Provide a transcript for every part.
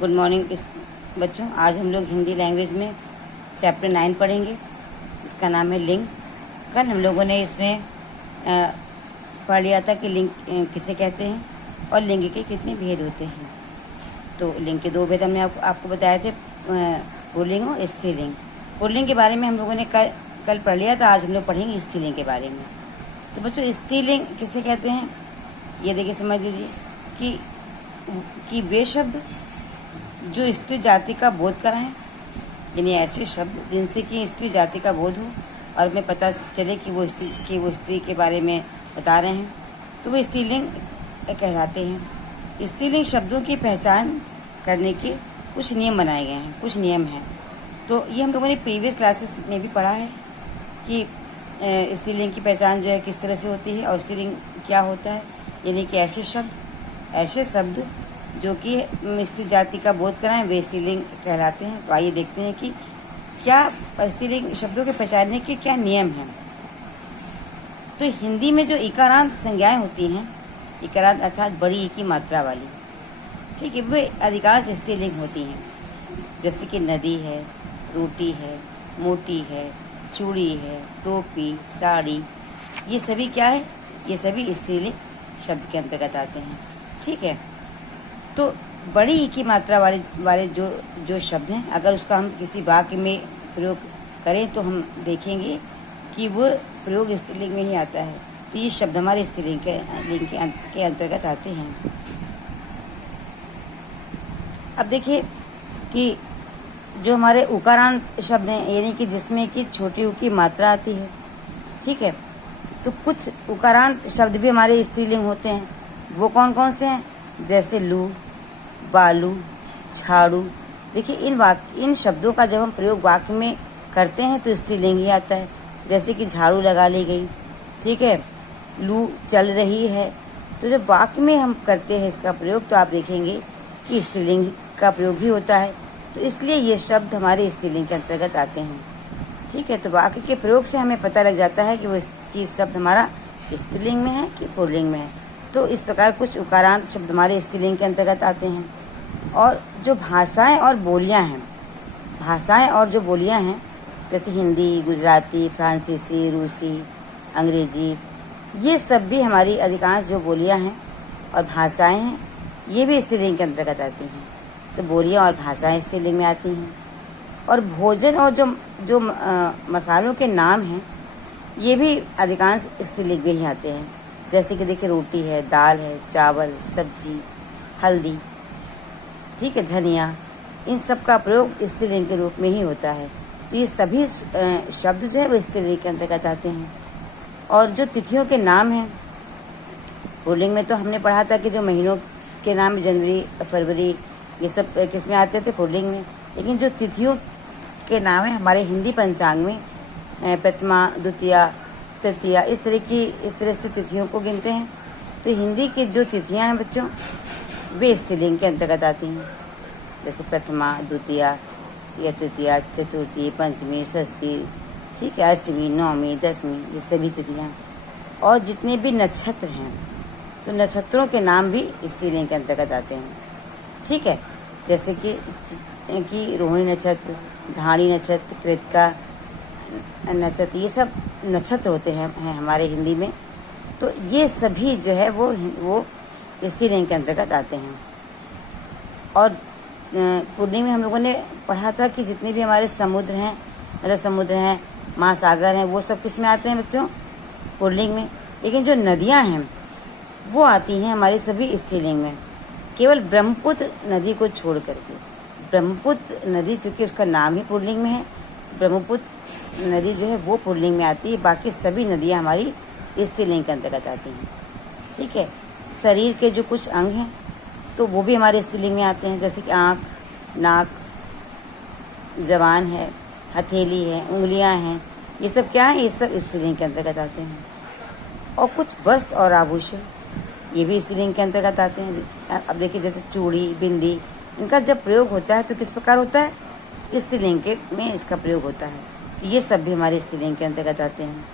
Good morning बच्चों। आज हम लोग हिंदी लैंग्वेज में चैप्टर 9 पढ़ेंगे। इसका नाम है लिंग। कल हम लोगों ने इसमें पढ़ लिया था कि लिंग किसे कहते हैं और लिंग के कितने भेद होते हैं। तो लिंग के 2 भेद हमने आपको बताए थे, पुल्लिंग और स्त्रीलिंग। पुल्लिंग के बारे में हम लोगों ने कल पढ़ लिया था। आज हम लोग पढ़ेंगे स्त्रीलिंग के बारे में। तो बच्चों, स्त्रीलिंग किसे कहते हैं ये देखिए, समझ लीजिए कि वे शब्द जो स्त्री जाति का बोध कराएं, यानी ऐसे शब्द जिनसे कि स्त्री जाति का बोध हो और हमें पता चले कि वो स्त्री के बारे में बता रहे हैं, तो वो स्त्रीलिंग कहलाते हैं। स्त्रीलिंग शब्दों की पहचान करने के कुछ नियम बनाए गए हैं, कुछ नियम हैं। तो ये हम लोगों ने प्रीवियस क्लासेस में भी पढ़ा है कि स्त्रीलिंग की पहचान जो है किस तरह से होती है और स्त्रीलिंग क्या होता है, यानी कि ऐसे शब्द जो कि स्त्री जाति का बोध कराएं वे स्त्रीलिंग कहलाते हैं। तो आइए देखते हैं कि क्या स्त्रीलिंग शब्दों के पहचानने के क्या नियम हैं। तो हिंदी में जो इकारांत संज्ञाएं होती हैं, इकारांत अर्थात बड़ी ई की मात्रा वाली, ठीक है, वे अधिकांश स्त्रीलिंग होती हैं। जैसे कि नदी है, रोटी है, मोटी है, चूड़ी है, टोपी, साड़ी, ये सभी क्या है, ये सभी स्त्रीलिंग शब्द के अंतर्गत आते हैं। ठीक है, तो बड़ी ई की मात्रा वाले जो शब्द हैं, अगर उसका हम किसी वाक्य में प्रयोग करें तो हम देखेंगे कि वो प्रयोग स्त्रीलिंग में ही आता है। तो ये शब्द हमारे स्त्रीलिंग के अंतर्गत आते हैं। अब देखिए कि जो हमारे उकारांत शब्द हैं, यानी कि जिसमें कि छोटी ऊ की मात्रा आती है, ठीक है, तो कुछ उकारांत शब्द भी हमारे स्त्रीलिंग होते हैं। वो कौन कौन से हैं? जैसे लू, बालू, झाड़ू। देखिए इन शब्दों का जब हम प्रयोग वाक्य में करते हैं तो स्त्रीलिंग ही आता है। जैसे कि झाड़ू लगा ली गई, ठीक है, लू चल रही है। तो जब वाक्य में हम करते हैं इसका प्रयोग तो आप देखेंगे कि स्त्रीलिंग का प्रयोग ही होता है। तो इसलिए ये शब्द हमारे स्त्रीलिंग के अंतर्गत आते हैं। ठीक है, तो वाक्य के प्रयोग से हमें पता लग जाता है कि शब्द हमारा स्त्रीलिंग में है कि पुल्लिंग में है। तो इस प्रकार कुछ उकारांत शब्द हमारे स्त्रीलिंग के अंतर्गत आते हैं। और जो भाषाएं और बोलियां हैं, जैसे हिंदी, गुजराती, फ्रांसीसी, रूसी, अंग्रेजी, ये सब भी हमारी अधिकांश जो बोलियां हैं और भाषाएं हैं, ये भी स्त्रीलिंग के अंतर्गत आती हैं। तो बोलियां और भाषाएं स्त्रीलिंग में आती हैं। और भोजन और जो मसालों के नाम हैं, ये भी अधिकांश स्त्रीलिंग में ही आते हैं। जैसे कि देखिए रोटी है, दाल है, चावल, सब्जी, हल्दी, ठीक है, धनिया, इन सब का प्रयोग स्त्रीलिंग के रूप में ही होता है। तो ये सभी शब्द जो है वो स्त्रीलिंग के अंतर्गत आते हैं। और जो तिथियों के नाम हैं, पुल्लिंग में तो हमने पढ़ा था कि जो महीनों के नाम जनवरी, फरवरी, ये सब किस में आते थे? पुल्लिंग में। लेकिन जो तिथियों के नाम है हमारे हिंदी पंचांग में, प्रथमा, द्वितीया, तृतीया, इस तरह से तिथियों को गिनते हैं। तो हिंदी की जो तिथियां हैं बच्चों, वे स्त्रीलिंग के अंतर्गत आती हैं। जैसे प्रथमा, द्वितीया, तृतीया, चतुर्थी, पंचमी, षष्ठी, ठीक है, अष्टमी, नवमी, दसवीं, ये सभी तिथियां। और जितने भी नक्षत्र हैं, तो नक्षत्रों के नाम भी स्त्रीलिंग के अंतर्गत आते हैं। ठीक है, जैसे कि रोहिणी नक्षत्र, धानी नक्षत्र, कृतिका नक्षत्र, ये सब नक्षत्र होते हैं हमारे हिंदी में। तो ये सभी जो है वो स्त्रीलिंग के अंतर्गत आते हैं। और पुल्लिंग में हम लोगों ने पढ़ा था कि जितने भी हमारे समुद्र हैं, महासागर हैं, वो सब किस में आते हैं बच्चों? पुल्लिंग में। लेकिन जो नदियां हैं वो आती हैं हमारी सभी स्त्रीलिंग में, केवल ब्रह्मपुत्र नदी को छोड़ करके। ब्रह्मपुत्र नदी चूंकि उसका नाम ही पुल्लिंग में है, ब्रह्मपुत्र नदी जो है वो पुल्लिंग में आती है। बाकी सभी नदियां हमारी स्त्रीलिंग के अंतर्गत आती हैं। ठीक है, शरीर के जो कुछ अंग हैं तो वो भी हमारे स्त्रीलिंग में आते हैं। जैसे कि आँख, नाक, जबान है, हथेली है, उंगलियां हैं, ये सब क्या है? ये सब स्त्रीलिंग के अंतर्गत आते हैं। और कुछ वस्त्र और आभूषण, ये भी स्त्रीलिंग के अंतर्गत आते हैं। अब देखिए जैसे चूड़ी, बिंदी, इनका जब प्रयोग होता है तो किस प्रकार होता है? स्त्रीलिंग के में इसका प्रयोग होता है। तो ये सब भी हमारे स्त्रीलिंग के अंतर्गत आते हैं।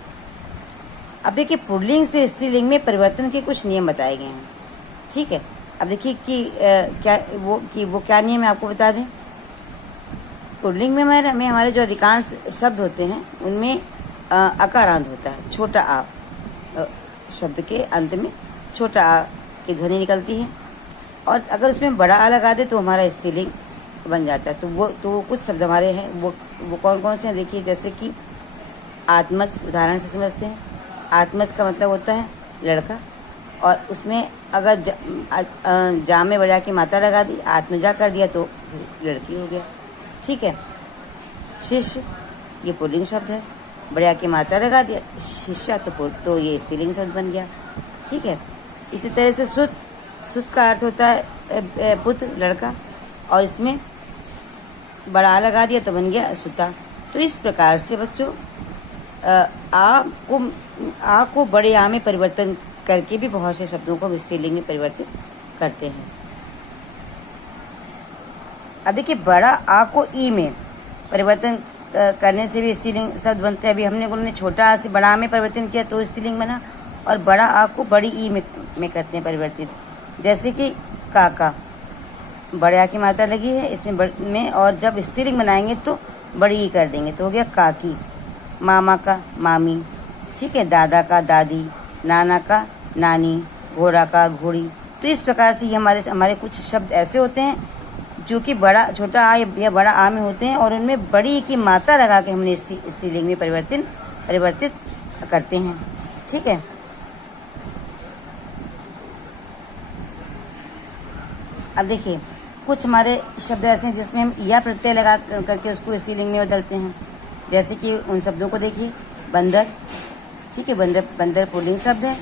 अब देखिए पुल्लिंग से स्त्रीलिंग में परिवर्तन के कुछ नियम बताए गए हैं। ठीक है, अब देखिए कि वो क्या नियम है, आपको बता दें। पुल्लिंग में हमारे जो अधिकांश शब्द होते हैं उनमें अकारांत होता है, छोटा आ। शब्द के अंत में छोटा आ की ध्वनि निकलती है, और अगर उसमें बड़ा आ लगा दे तो हमारा स्त्रीलिंग बन जाता है। तो कुछ शब्द हमारे हैं, वो कौन कौन से हैं देखिए। जैसे कि आत्मज, उदाहरण से समझते हैं। आत्मज का मतलब होता है लड़का, और उसमें अगर जा में बड़ा की मात्रा लगा दी, आत्मजा कर दिया तो लड़की हो गया। ठीक है। शिष्य, ये पुल्लिंग शब्द है, बड़ा की मात्रा लगा दिया शिष्या तो ये स्त्रीलिंग शब्द बन गया। ठीक है। इसी तरह से सुत का अर्थ होता है पुत्र, लड़का, और इसमें बड़ा आ लगा दिया तो बन गया सुता। तो इस प्रकार से बच्चों आ को बड़े आ में परिवर्तन करके भी बहुत से शब्दों को स्त्रीलिंग में परिवर्तित करते हैं। अब देखिए, बड़ा आ को ई में परिवर्तन करने से भी स्त्रीलिंग शब्द बनते हैं। अभी हमने छोटा आ से बड़ा आ में परिवर्तन किया तो स्त्रीलिंग बना, और बड़ा आ को बड़ी ई में करते हैं परिवर्तित। जैसे कि काका, बड़े आ की मात्रा लगी है इसमें और जब स्त्रीलिंग बनाएंगे तो बड़ी ई कर देंगे तो हो गया काकी। मामा का मामी। ठीक है। दादा का दादी, नाना का नानी, घोड़ा का घोड़ी। तो इस प्रकार से ये हमारे कुछ शब्द ऐसे होते हैं जो कि छोटा आ या बड़ा आ में होते हैं, और उनमें बड़ी ई की मात्रा लगा के हमने स्त्रीलिंग में परिवर्तित करते हैं। ठीक है। अब देखिए, कुछ हमारे शब्द ऐसे हैं जिसमें हम या प्रत्यय लगा करके उसको स्त्रीलिंग में बदलते हैं। जैसे कि उन शब्दों को देखिए, बंदर। ठीक है। बंदर पुल्लिंग शब्द है,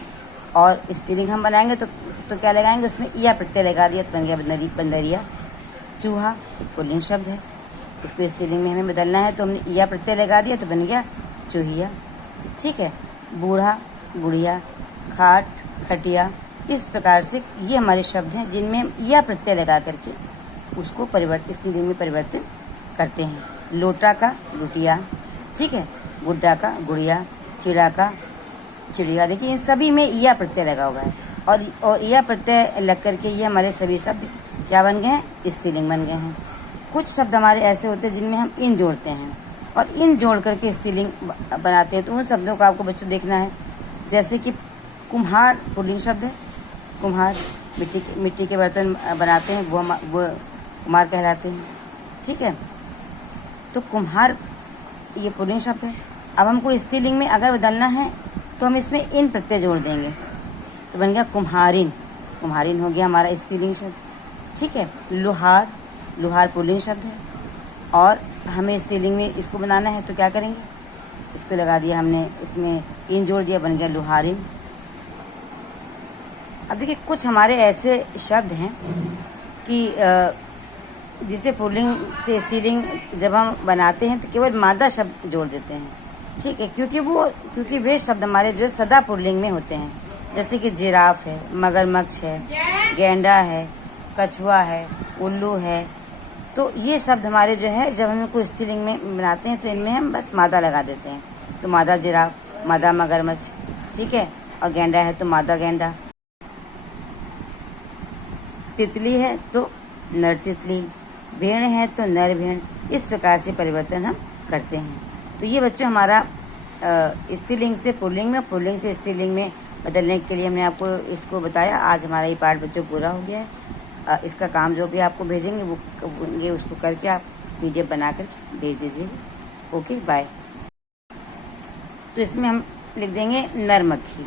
और स्त्रीलिंग हम बनाएंगे तो क्या लगाएंगे, उसमें या प्रत्यय लगा दिया तो बन गया बंदरिया। चूहा पुल्लिंग शब्द है, इसको स्त्रीलिंग में हमें बदलना है तो हमने या प्रत्यय लगा दिया तो बन गया चूहिया। ठीक है। बूढ़ा, बुढ़िया, खाट, खटिया। इस प्रकार से ये हमारे शब्द हैं जिनमें हम या प्रत्यय लगा करके उसको स्त्रीलिंग में परिवर्तन करते हैं। लोटा का लुटिया। ठीक है। गुड्डा का गुड़िया, चिड़ा का चिड़िया। देखिए, इन सभी में या प्रत्यय लगा हुआ है, और या प्रत्यय लग करके ये हमारे सभी शब्द क्या बन गए हैं, स्त्रीलिंग बन गए हैं। कुछ शब्द हमारे ऐसे होते हैं जिनमें हम इन जोड़ते हैं, और इन जोड़ करके स्त्रीलिंग बनाते हैं। तो उन शब्दों को आपको बच्चों देखना है। जैसे कि कुम्हार पुल्लिंग शब्द है। कुम्हार मिट्टी के बर्तन बनाते हैं, वो कुम्हार कहलाते हैं। ठीक है। तो कुम्हार ये पुल्लिंग शब्द है। अब हमको स्त्रीलिंग में अगर बदलना है तो हम इसमें इन प्रत्यय जोड़ देंगे तो बन गया कुम्हारिन। कुम्हारिन हो गया हमारा स्त्रीलिंग शब्द। ठीक है। लोहार, लोहार पुल्लिंग शब्द है, और हमें स्त्रीलिंग में इसको बनाना है तो क्या करेंगे, इसको लगा दिया हमने, इसमें इन जोड़ दिया, बन गया लोहारिन। अब देखिए, कुछ हमारे ऐसे शब्द हैं कि जिसे पुल्लिंग से स्त्रीलिंग जब हम बनाते हैं तो केवल मादा शब्द जोड़ देते हैं। ठीक है। क्योंकि वे शब्द हमारे जो सदा पुल्लिंग में होते हैं। जैसे कि जिराफ है, मगरमच्छ है, गेंडा है, कछुआ है, उल्लू है। तो ये शब्द हमारे जो है जब हम इनको स्त्रीलिंग में बनाते हैं तो इनमें हम बस मादा लगा देते हैं। तो मादा जिराफ, मादा मगरमच्छ। ठीक है। और गेंडा है तो मादा गेंडा। तितली है तो नर तितली, भेड़ है तो नर भेड़। इस प्रकार से परिवर्तन हम करते हैं। तो ये बच्चों हमारा स्त्रीलिंग से पुल्लिंग में, पुल्लिंग से स्त्रीलिंग में बदलने के लिए हमने आपको इसको बताया। आज हमारा ये पाठ बच्चों पूरा हो गया है। इसका काम जो भी आपको भेजेंगे वो उसको करके आप PDF बनाकर भेज दीजिएगा। Okay, bye. तो इसमें हम लिख देंगे नर मक्खी।